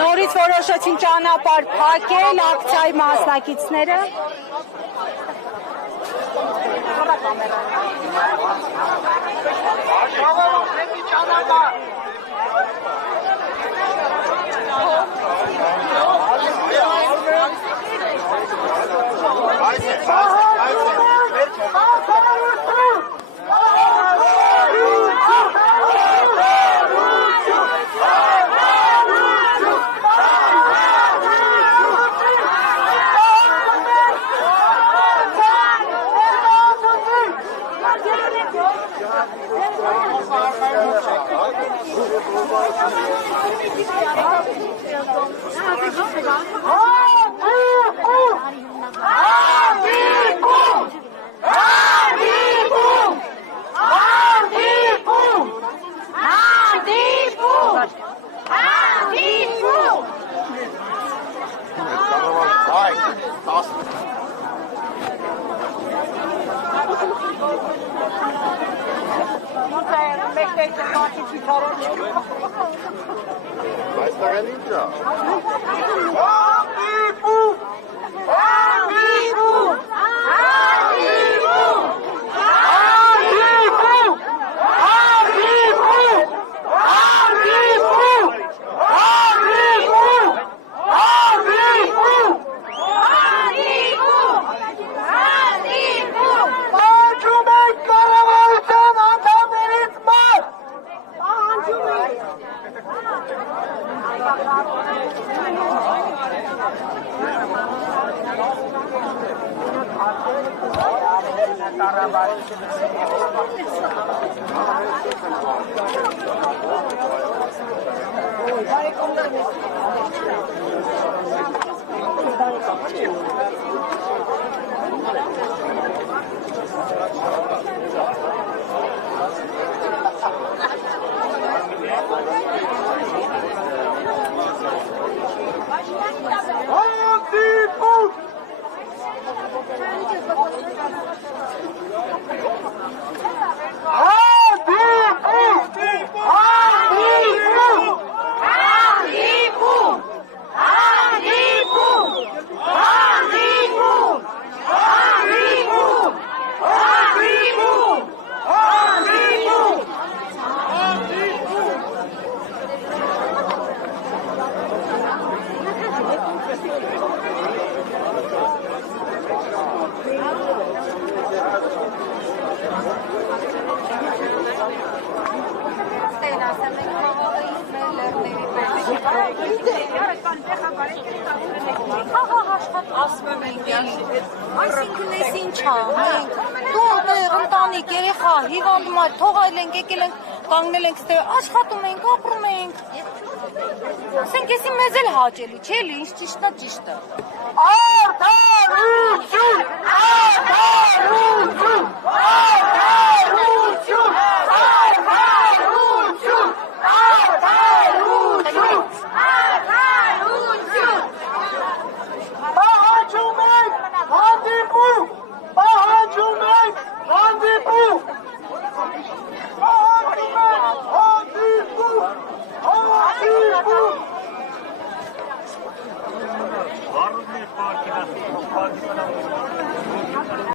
Նորից որոշեցին ճանապարհ փակել ակցիայի մասնակիցները։ Այսինքն էս ինչ ա, մենք տուն ընտանիք, երեխա, հիվանդ մարդ, թողայել ենք, եկել ենք, կանգնել ենք ստեղ, աշխատում ենք, ապրում ենք։ Ասենք էսի մեզ էլ հաճելի, չէ՞ էլի, ինչ ճիշտ է, ճիշտ է։ Արդարություն, արդարություն, արդարություն։